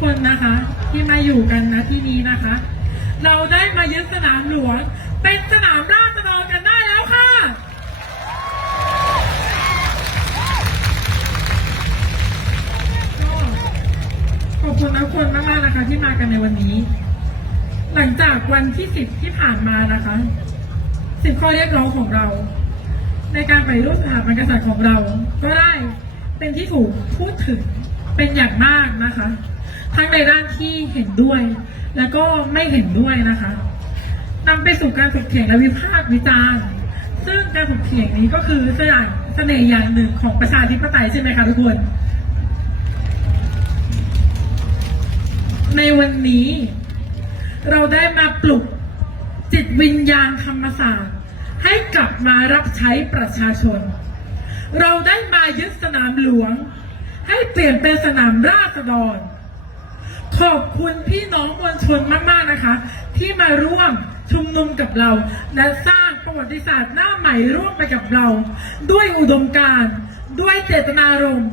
คนนะคะที่มาอยู่กันนะที่นี้นะคะ เราได้มายึดสนามหลวง เป็นสนามราษฎรกันได้แล้วค่ะ ขอบคุณทุกคนมากๆนะคะ ที่มากันในวันนี้ หลังจากวันที่สิบที่ผ่านมานะคะสิบข้อเรียกร้องของเรา ในการไปรูปสถาบันกษัตริย์ของเรา ก็ได้เป็นที่ถูกพูดถึงเป็นอย่างมากนะคะ ทั้งในด้านที่เห็นด้วย แล้วก็ไม่เห็นด้วยนะคะนำไปสู่การถกเถียงและวิพากษ์วิจารณ์ซึ่งการถกเถียงนี้ก็คือเสน่ห์เสน่ห์อย่างหนึ่งของประชาธิปไตยใช่ไหมคะทุกคน ในวันนี้ เราได้มาปลุกจิตวิญญาณธรรมศาสตร์ ให้กลับมารับใช้ประชาชน เราได้มายึดสนามหลวง ให้เปลี่ยนเป็นสนามราษฎร ขอบคุณพี่น้องมวลชนมากๆนะคะ ที่มาร่วมชุมนุมกับเรา และสร้างประวัติศาสตร์หน้าใหม่ร่วมไปกับเรา ด้วยอุดมการณ์ด้วยเจตนารมณ์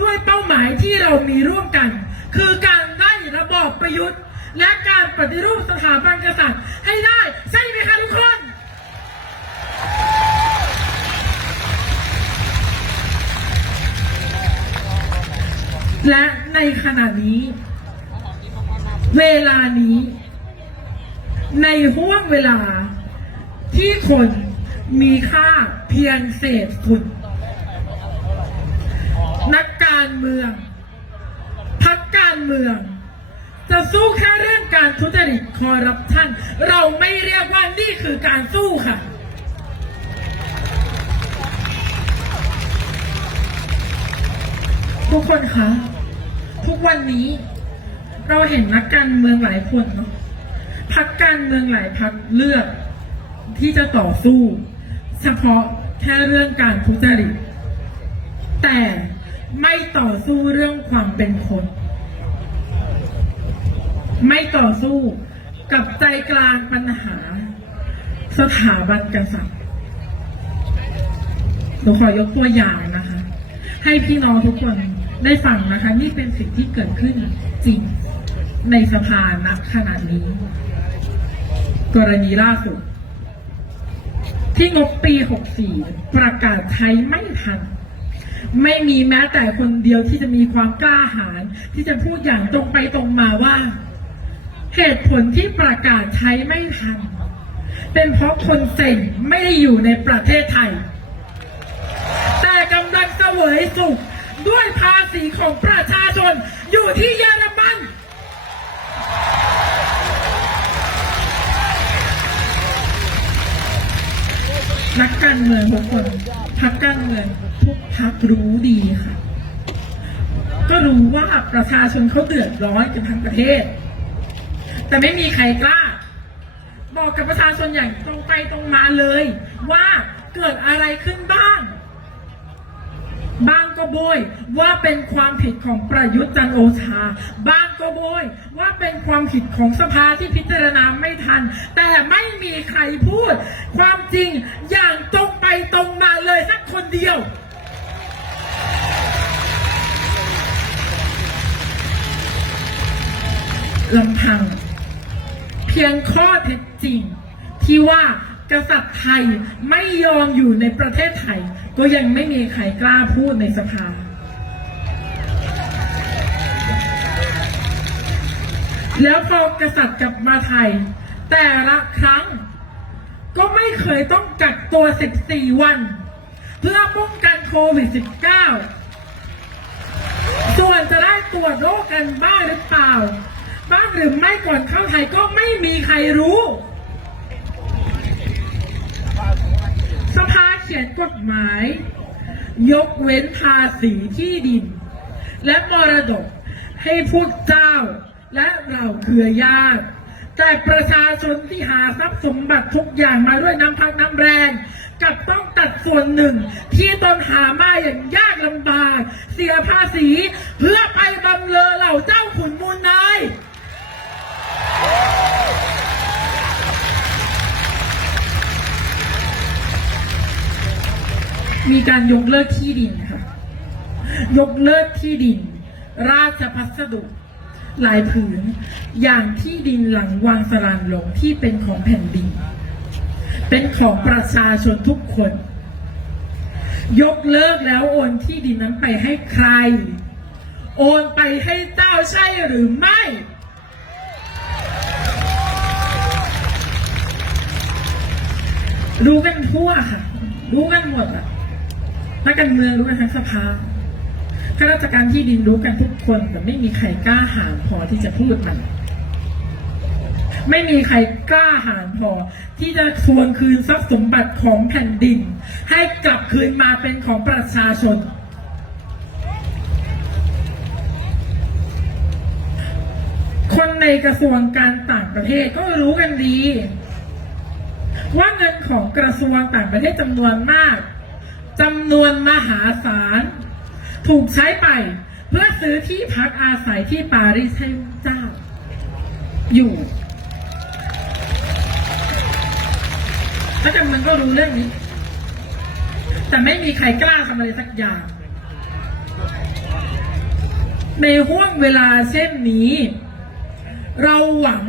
ด้วยเป้าหมายที่เรามีร่วมกัน คือการได้ระบอบประยุทธ์ และการปฏิรูปสถาบันกษัตริย์ให้ได้ใช่ไหมคะทุกคนและในขณะนี้ เวลานี้ ในห่วงเวลาที่คนมีค่าเพียงเศษฝุ่นนักการเมืองพักการเมือง จะสู้แค่เรื่องการทุจริตคอร์รัปชันเราไม่เรียกว่านี่คือการสู้ค่ะ ทุกคนคะทุกวันนี้ เราเห็นนักการเมืองหลายคนเนาะพักการเมืองหลายพักเลือกที่จะต่อสู้ เฉพาะแค่เรื่องการทุจริตแต่ไม่ต่อสู้เรื่องความเป็นคน ไม่ต่อสู้กับใจกลางปัญหา สถาบันกษัตริย์หนูขอยกตัวอย่างนะคะ ให้พี่น้องทุกคนได้ฟังนะคะ นี่เป็นสิ่งที่เกิดขึ้นจริง ในสภาณขณะนี้ กรณีล่าสุด ที่งบปี 64 ประกาศใช้ไม่ทัน ไม่มีแม้แต่คนเดียวที่จะมีความกล้าหาญที่จะพูดอย่างตรงไปตรงมาว่า เหตุผลที่ประกาศใช้ไม่ทัน เป็นเพราะคนเซ็งไม่ได้อยู่ในประเทศไทย แต่กำลังเสวยสุขด้วยภาษีของประชาชนอยู่ที่เยอรมัน นักการเมืองทุกคนพักการเมืองทุกพักรู้ดีค่ะ ก็รู้ว่าประชาชนเขาเดือดร้อนกันทั้งประเทศ แต่ไม่มีใครกล้า บอกกับประชาชนอย่างตรงไปตรงมาเลย ว่าเกิดอะไรขึ้นบ้าง บางก็โบยว่าเป็นความผิดของประยุทธ์จันโอชา บางก็โบยว่าเป็นความผิดของสภาที่พิจารณาไม่ทัน แต่ไม่มีใครพูด ความจริงอย่างตรงไปตรงมาเลยสักคนเดียว ลำพัง เพียงข้อเท็จจริง ที่ว่ากษัตริย์ไทยไม่ยอมอยู่ในประเทศไทย ก็ยังไม่มีใครกล้าพูดในสภา แล้วพอกษัตริย์กลับมาไทย แต่ละครั้ง ก็ไม่เคยต้องกักตัว 14 วัน เพื่อป้องกันโควิด -19 ส่วนจะได้ตรวจโรคกันบ้างหรือเปล่า บ้างหรือไม่ก่อนเข้าไทยก็ไม่มีใครรู้ สภาเขีย นกฎหมาย ยกเว้นภาษีที่ดิน และมรดกให้พวกเจ้าและเราเครือญาติแต่ประชาชนที่หาทรัพย์สมบัติทุกอย่างมาด้วยน้ำพักน้ำแรงกับต้องตัดส่วนหนึ่ง ที่ตนหามาอย่างยากลำบาก เสียภาษีเพื่อไปบำเรอเหล่าเจ้าขุนมูลนาย มีการยกเลิกที่ดินค่ะยกเลิกที่ดิน ราชพัสดุหลายผืน อย่างที่ดินหลังวังสรานหลงที่เป็นของแผ่นดิน เป็นของประชาชนทุกคน ยกเลิกแล้วโอนที่ดินนั้นไปให้ใคร โอนไปให้เจ้าใช่หรือไม่ รู้กันทั่วค่ะ รู้กันหมดอะ นักการเมืองรู้กันทั้งสภาข้าราชการที่ดินรู้กันทุกคน แต่ไม่มีใครกล้าหาญพอที่จะพูดมัน ไม่มีใครกล้าหาญพอ ที่จะทวงคืนทรัพย์สมบัติของแผ่นดิน ให้กลับคืนมาเป็นของประชาชน คนในกระทรวงการต่างประเทศก็รู้กันดี ว่าเงินของกระทรวงต่างประเทศจำนวนมาก จำนวนมหาศาล ถูกใช้ไป เพื่อซื้อที่พักอาศัยที่ปารีสให้เจ้า อยู่ถ้าจำมันก็รู้เรื่องนี้ แต่ไม่มีใครกล้าทำอะไรสักอย่าง ในห่วงเวลาเช่นนี้ เราหวัง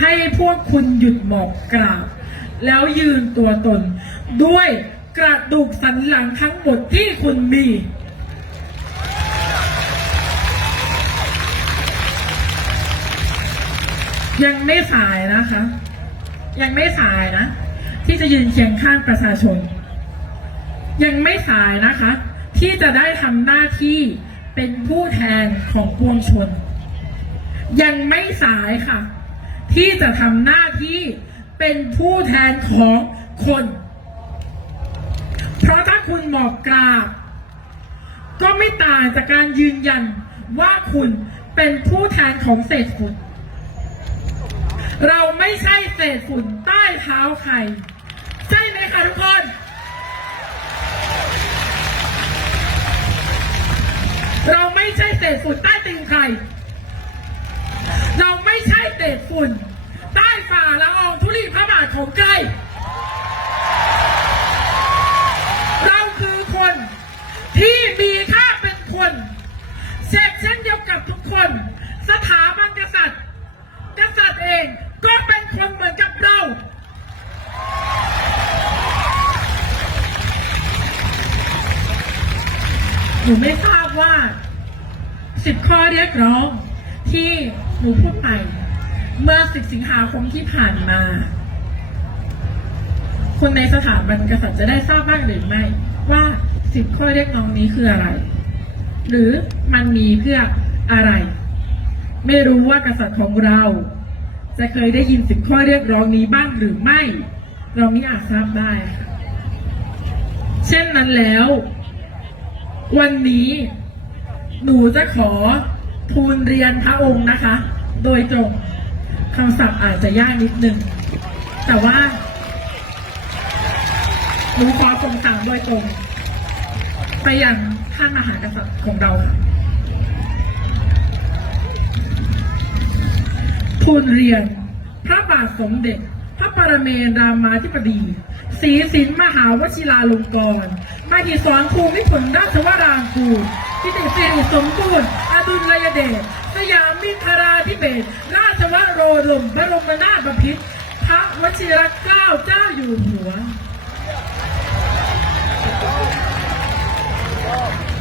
ให้พวกคุณหยุดหมอบกราบ แล้วยืนตัวตนด้วย กระดูกสันหลังทั้งหมดที่คุณมี ยังไม่สายนะคะ ยังไม่สายนะ ที่จะยืนเคียงข้างประชาชน ยังไม่สายนะคะ ที่จะได้ทำหน้าที่เป็นผู้แทนของปวงชน ยังไม่สายค่ะ ที่จะทำหน้าที่เป็นผู้แทนของคน เพราะถ้าคุณหมอบกราบ ก็ไม่ต่างจากการยืนยันว่าคุณเป็นผู้แทนของเศษฝุ่น เราไม่ใช่เศษฝุ่นใต้เท้าใคร ใช่ไหมคะทุกคนเราไม่ใช่เศษฝุ่นใต้ตีนใคร เราไม่ใช่เศษฝุ่น ใต้ฝ่าละอองธุลีพระบาทของใคร เราคือคนที่มีค่าเป็นคนเช่นเช่นเดียวกับทุกคน สถาบันกษัตริย์ กษัตริย์เองก็เป็นคนเหมือนกับเรา หนูไม่ทราบว่าสิบข้อเรียกร้องที่หนูพูดไป เมื่อสิบสิงหาคมที่ผ่านมา คนในสถาบันกษัตริย์จะได้ทราบบ้างหรือไม่ ว่าสิบข้อเรียกร้องนี้คืออะไร หรือมันมีเพื่ออะไร ไม่รู้ว่ากษัตริย์ของเรา จะเคยได้ยินสิบข้อเรียกร้องนี้บ้างหรือไม่ เราไม่อาจทราบได้ค่ะเช่นนั้นแล้ว วันนี้หนูจะขอทูลเรียนพระองค์นะคะ โดยตรงคำศัพท์อาจจะยากนิดนึง แต่ว่า หนูขอส่งสั่งโดยตรง ไปยังท่านมหากษัตริย์ของเราค่ะทูลเรียนพระบาทสมเด็จ พระปรเมนรามาธิบดีศรีสินมหาวชิราลงกรณ์มหิสรภูมิพลราชวรางกูลทิติสิริสมบูรณ์อดุลยเดชสยามมิตราธิเบศรราชวโรลมบรมนาถบพิตรพระวชิรเกล้าเจ้าอยู่หัว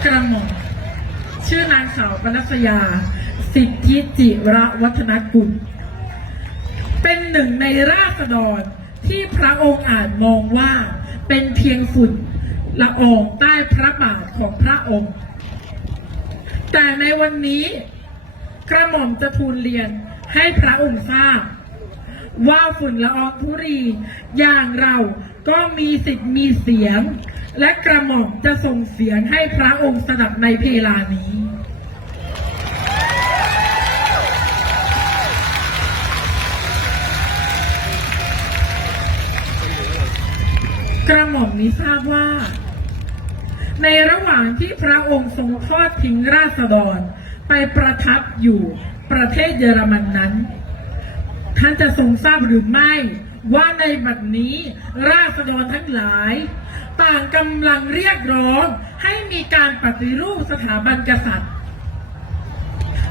กระหม่อมชื่อนางสาวปนัสยา สิทธิจิระวัฒนกุล เป็นหนึ่งในราษฎรที่พระองค์อาจมองว่าเป็นเพียงฝุ่นละอองใต้พระบาทของพระองค์ แต่ในวันนี้กระหม่อมจะทูลเรียนให้พระองค์ทราบ ว่าฝุ่นละอองธุรีอย่างเราก็มีสิทธิ์มีเสียง และกระหม่อมจะส่งเสียงให้พระองค์สดับในเพลานี้ หม่อมนี้ทราบว่า ในระหว่างที่พระองค์ทรงทอดทิ้งราษฎร ไปประทับอยู่ประเทศเยอรมันนั้น ท่านจะทรงทราบหรือไม่ว่าในบัดนี้ ราษฎรทั้งหลาย ต่างกำลังเรียกร้องให้มีการปฏิรูปสถาบันกษัตริย์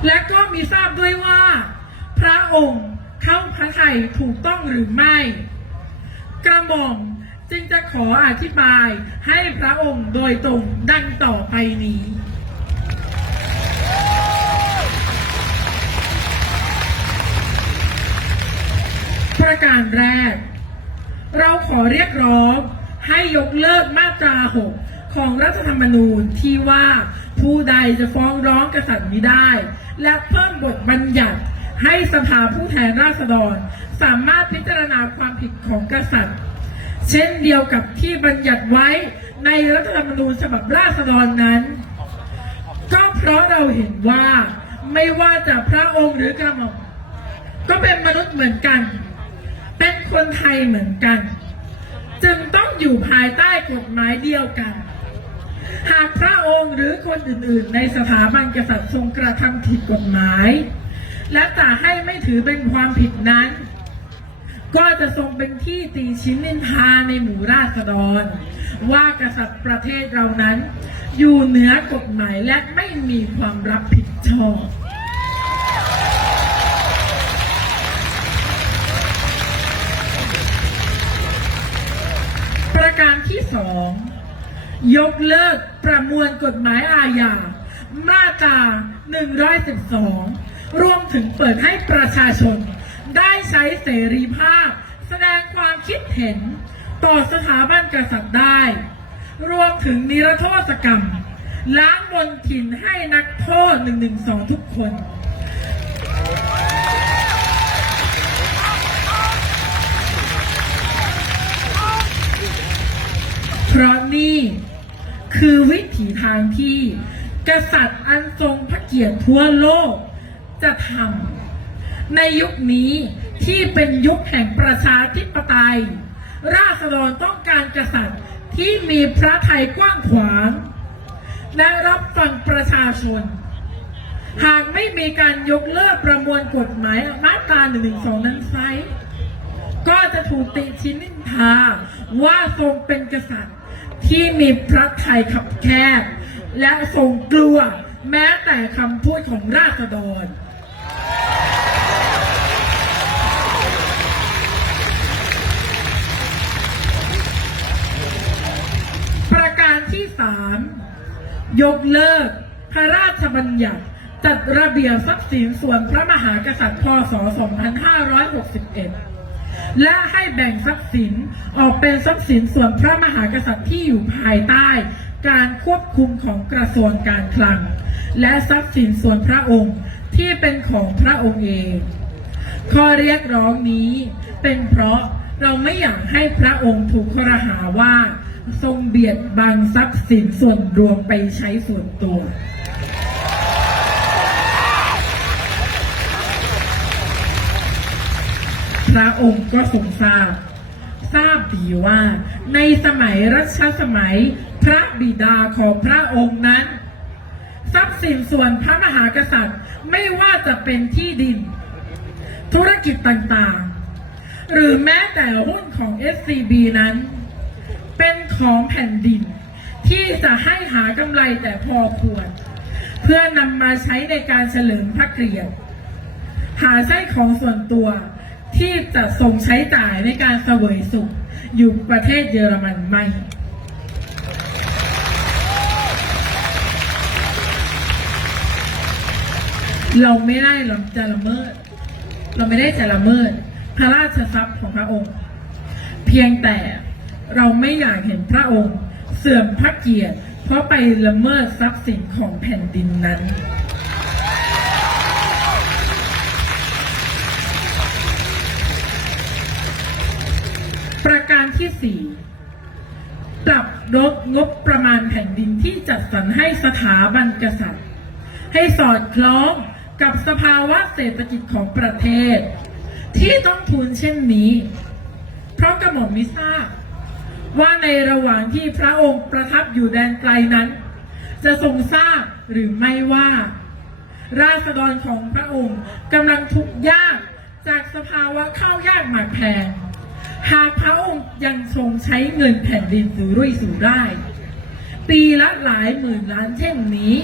และก็มีทราบด้วยว่า พระองค์เข้าพระทัยถูกต้องหรือไม่ กระหม่อม จึงจะขออธิบายให้พระองค์โดยตรงดังต่อไปนี้ ประการแรก เราขอเรียกร้องให้ยกเลิกมาตรา 6 ของรัฐธรรมนูญที่ว่าผู้ใดจะฟ้องร้องกษัตริย์มิได้ และเพิ่มบทบัญญัติให้สภาผู้แทนราษฎร สามารถพิจารณาความผิดของกษัตริย์ เช่นเดียวกับที่บัญญัติไว้ในรัฐธรรมนูญฉบับราษฎรนั้น ก็เพราะเราเห็นว่าไม่ว่าจะพระองค์หรือกระหม่อมก็เป็นมนุษย์เหมือนกัน เป็นคนไทยเหมือนกัน จึงต้องอยู่ภายใต้กฎหมายเดียวกัน หากพระองค์หรือคนอื่น ๆ ในสถาบันกษัตริย์ทรงกระทำผิดกฎหมาย และจะให้ไม่ถือเป็นความผิดนั้น ก็จะทรงเป็นที่ตีชิ้นนินทาในหมู่ราษฎร ว่ากษัตริย์ประเทศเรานั้น อยู่เหนือกฎหมายและไม่มีความรับผิดชอบประการที่สองยกเลิกประมวลกฎหมายอาญามาตรา112 รวมถึงเปิดให้ประชาชน ได้ใช้เสรีภาพ แสดงความคิดเห็น ต่อสถาบันกษัตริย์ได้ รวมถึงนิรโทษกรรม ล้างบนถิ่นให้นักโทษ 112 ทุกคนเพราะนี่คือวิถีทางที่ กษัตริย์อันทรงพระเกียรติทั่วโลกจะทำ ในยุคนี้ที่เป็นยุคแห่งประชาธิปไตย ราษฎรต้องการกษัตริย์ที่มีพระไทยกว้างขวาง และรับฟังประชาชน หากไม่มีการยกเลิกประมวลกฎหมายมาตรา1นึนั้นไซก็จะถูกติชินนินทาว่าทรงเป็นกษัตริย์ที่มีพระไทยขับแคบและทรงกลัวแม้แต่คำพูดของราษฎร 3. ยกเลิก พระราชบัญญัติจัดระเบียบทรัพย์สินส่วนพระมหากษัตริย์พศ 2561 และให้แบ่งทรัพย์สินออกเป็นทรัพย์สินส่วนพระมหากษัตริย์ที่อยู่ภายใต้ การควบคุมของกระทรวงการคลัง และทรัพย์สินส่วนพระองค์ที่เป็นของพระองค์เอง ข้อเรียกร้องนี้เป็นเพราะเราไม่อยากให้พระองค์ถูกข้อรหาว่า ทรงเบียดบังทรัพย์สินส่วนรวมไปใช้ส่วนตัว พระองค์ก็ทรงทราบ ทราบดีว่า ในสมัยรัชสมัย พระบิดาของพระองค์นั้น ทรัพย์สินส่วนพระมหากษัตริย์ไม่ว่าจะเป็นที่ดิน ธุรกิจต่างๆ หรือแม้แต่หุ้นของ SCB นั้น เป็นของแผ่นดิน ที่จะให้หากำไรแต่พอควร เพื่อนำมาใช้ในการเฉลิมพระเกียรติหาใช้ของส่วนตัวที่จะส่งใช้จ่ายในการเสวยสุขอยู่ประเทศเยอรมันไม่เราไม่ได้เราจะละเมิด เราไม่ได้จะละเมิด พระราชทรัพย์ของพระองค์ เพียงแต่ เราไม่อยากเห็นพระองค์ เสื่อมพระเกียรติ เพราะไปละเมิดทรัพย์สินของแผ่นดินนั้น ประการที่สี่ปรับลดงบประมาณแผ่นดินที่จัดสรรให้สถาบันกษัตริย์ ให้สอดคล้องกับสภาวะเศรษฐกิจของประเทศ ที่ต้องทุนเช่นนี้ เพราะกระหม่อมมิทราบ ว่าในระหว่างที่พระองค์ประทับอยู่แดนไกลนั้น จะทรงทราบหรือไม่ว่า ราษฎรของพระองค์กำลังทุกข์ยากจากสภาวะข้าวยากหมากแพงหากพระองค์ยังทรงใช้เงินแผ่นดินสุรุ่ยสุร่ายปีละหลายหมื่นล้านเช่นนี้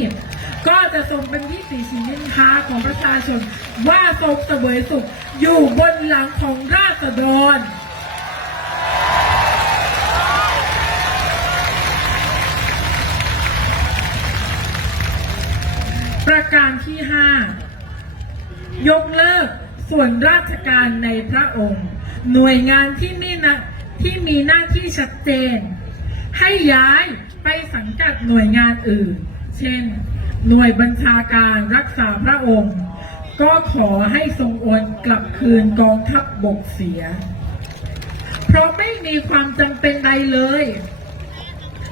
ก็จะทรงเป็นที่สีชินินทาของประชาชนว่าทรงเสวยสุขอยู่บนหลังของราษฎร การที่ 5 ยกเลิกส่วนราชการในพระองค์ หน่วยงานที่มีหน้าที่มีหน้าที่ชัดเจน ให้ย้ายไปสังกัดหน่วยงานอื่น เช่น หน่วยบัญชาการรักษาพระองค์ ก็ขอให้ทรงโอนกลับคืนกองทัพบบกเสีย เพราะไม่มีความจำเป็นใดเลย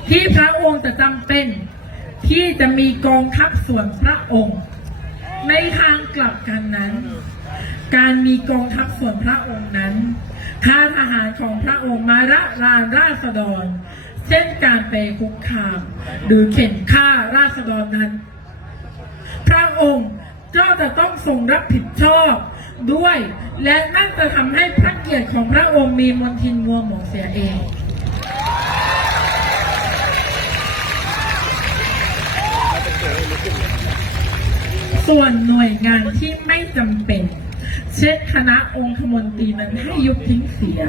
ที่พระองค์จะจำเป็น ที่จะมีกองทัพส่วนพระองค์ ในทางกลับกันนั้น การมีกองทัพส่วนพระองค์นั้นถ้าทหารของพระองค์มาระรานราษฎร เช่นการไปคุกคาม หรือเข็นฆ่าราษฎรนั้น พระองค์ก็จะต้องทรงรับผิดชอบด้วย และนั่นจะทำให้พระเกียรติของพระองค์มีมนทินมัวหมองเสียเอง ส่วนหน่วยงานที่ไม่จำเป็น เช่นคณะองคมนตรีนั้นให้ยุบทิ้งเสีย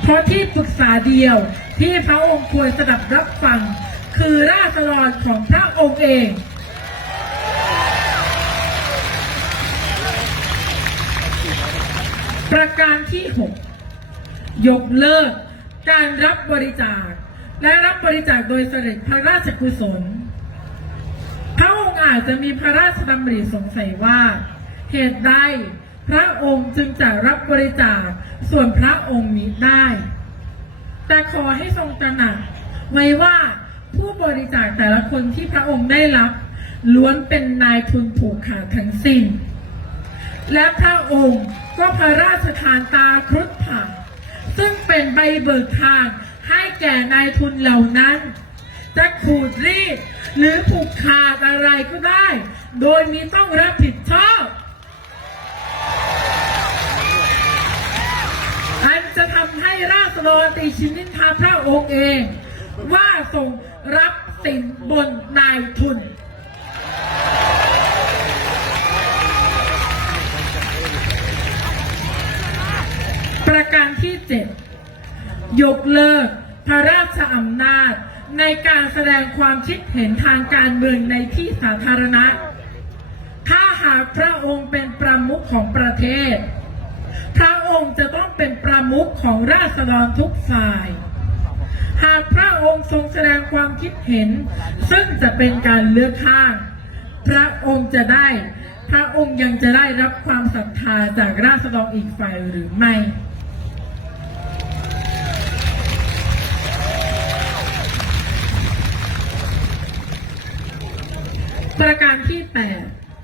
เพราะที่ปรึกษาเดียวที่พระองค์ควรสดับรับฟัง คือราษฎรของพระองค์เองประการที่ 6 ยกเลิกการรับบริจาค และรับบริจาคโดยเสด็จพระราชกุศล อาจจะมีพระราชดำริสงสัยว่า เหตุใดพระองค์จึงจะรับบริจาคส่วนพระองค์นี้ได้ แต่ขอให้ทรงตระหนักไว้ว่าผู้บริจาคแต่ละคนที่พระองค์ได้รับ ล้วนเป็นนายทุนผูกขาดทั้งสิ้น และพระองค์ก็พระราชทานตาครุฑผ่าซึ่งเป็นใบเบิกทางให้แก่นายทุนเหล่านั้น จะขูดรีด หรือผูกขาดอะไรก็ได้ โดยมีต้องรับผิดชอบอันจะทำให้ราษฎรติชินินทาพระองค์เอง ว่าทรงรับสินบนนายทุน ประการที่7ยกเลิกพระราชอำนาจ ในการแสดงความคิดเห็นทางการเมืองในที่สาธารณะ ถ้าหากพระองค์เป็นประมุขของประเทศ พระองค์จะต้องเป็นประมุขของราษฎรทุกฝ่าย หากพระองค์ทรงแสดงความคิดเห็น ซึ่งจะเป็นการเลือกข้าง พระองค์จะได้ พระองค์ยังจะได้รับความศรัทธาจากราษฎรอีกฝ่ายหรือไม่ ประการที่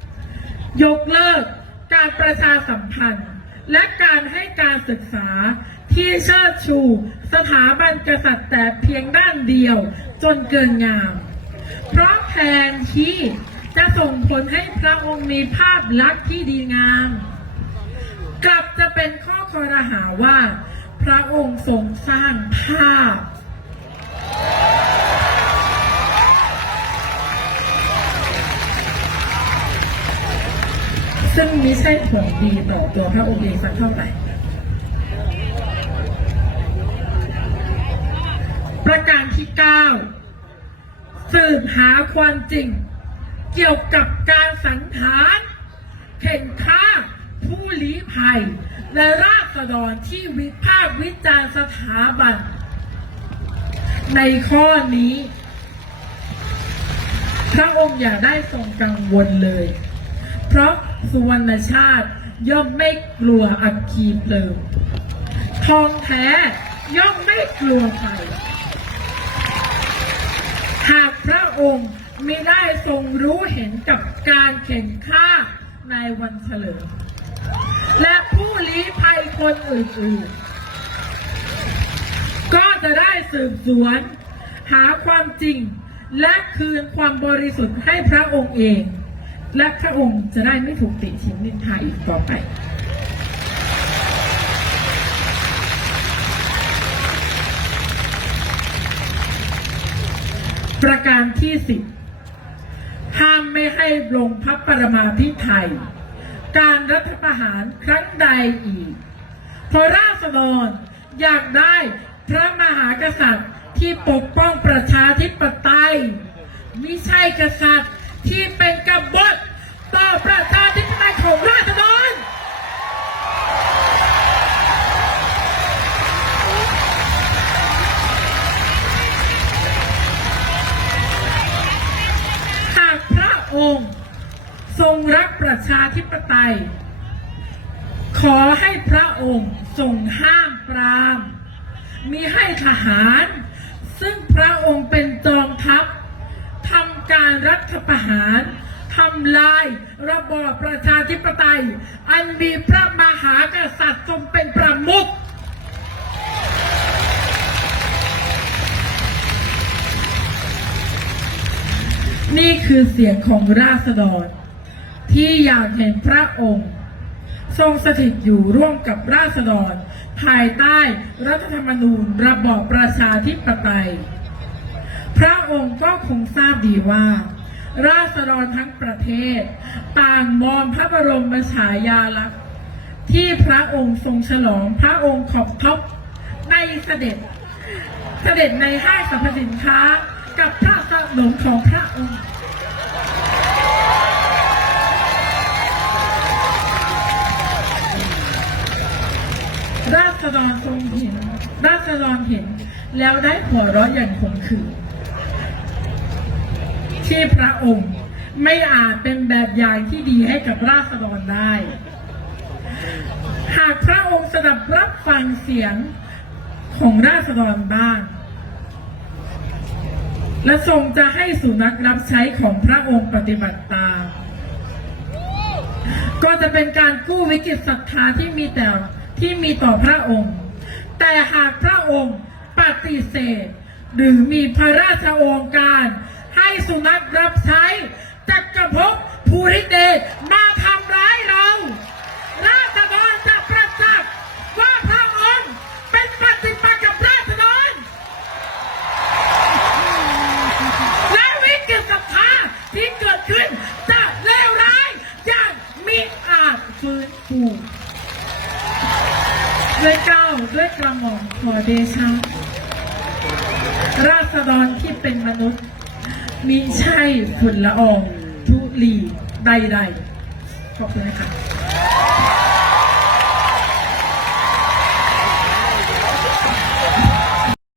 8 ยกเลิกการประชาสัมพันธ์ และการให้การศึกษาที่เชิดชู สถาบันกษัตริย์แต่เพียงด้านเดียวจนเกินงาม เพราะแทนที่จะส่งผลให้พระองค์มีภาพลักษณ์ที่ดีงาม กลับจะเป็นข้อคอรหาว่า พระองค์ทรงสร้างภาพ ซึ่งมิใช่ผลดีต่อตัวพระองค์เองสักเท่าไหร่ ประการที่ 9 สืบหาความจริง เกี่ยวกับการสังหารเข่นฆ่าผู้ลี้ภัย และราษฎรที่วิพากษ์วิจารณ์สถาบัน ในข้อนี้ พระองค์อย่าได้ทรงกังวลเลย เพราะสุวรรณชาติย่อมไม่กลัวอัคคีเพลิงทองแท้ย่อมไม่กลัวไฟหากพระองค์มิได้ทรงรู้เห็นกับการแข่งข้าในวันเฉลิม และผู้ลี้ภัยคนอื่นๆ ก็จะได้สืบสวน หาความจริงและคืนความบริสุทธิ์ให้พระองค์เอง และพระองค์จะได้ไม่ถูกติชินนินทาอีกต่อไป ประการที่สิบห้ามไม่ให้ลงพระปรมาภิไธยการรัฐประหารครั้งใดอีกเพราะราษฎรอยากได้พระมหากษัตริย์ที่ปกป้องประชาธิปไตย ไม่ใช่กษัตริย์ ที่เป็นกบฏต่อประชาธิปไตยของราษฎรหากพระองค์ทรงรักประชาธิปไตย ขอให้พระองค์ทรงห้ามปราม มีให้ทหาร ซึ่งพระองค์เป็นจอมทัพทำ การรัฐประหารทำลายระบอบประชาธิปไตย อันมีพระมหากษัตริย์ทรงเป็นประมุขนี่คือเสียงของราษฎร ที่อยากเห็นพระองค์ ทรงสถิตอยู่ร่วมกับราษฎร ภายใต้รัฐธรรมนูญระบอบประชาธิปไตย พระองค์ก็คงทราบดีว่า ราษฎรทั้งประเทศ ต่างมองพระบรมฉายาลักษณ์ที่พระองค์ทรงฉลองพระองค์ขอบทบในเสด็จ เสด็จในห้างสรรพสินค้ากับพระสนมของพระองค์ราษฎรทรงเห็นราษฎรเห็น แล้วได้หัวเราะอย่างขมขื่น ที่พระองค์ ไม่อาจเป็นแบบอย่างที่ดีให้กับราษฎรได้ หากพระองค์สดับรับฟังเสียงของราษฎรบ้าง และทรงจะให้สุนัขรับใช้ของพระองค์ปฏิบัติตามก็จะเป็นการกู้วิกฤตศรัทธาที่มีแต่ที่มีต่อพระองค์ แต่หากพระองค์ปฏิเสธ หรือมีพระราชโองการ สุนัขรับใช้จักรภพภูริเดชมาทำร้ายเราราษฎรจะประจักษ์ว่าพระองค์เป็นปฏิปักษ์กับราษฎรและวิกฤตศรัทธาที่เกิดขึ้นจะเลวร้ายอย่างมีอาจฟื้นฟูด้วยเกล้าด้วยกระหม่อมขอเดชะราษฎรที่เป็นมนุษย์ มิใช่ฝุ่นละอองทุลีใดๆขอบคุณนะคะ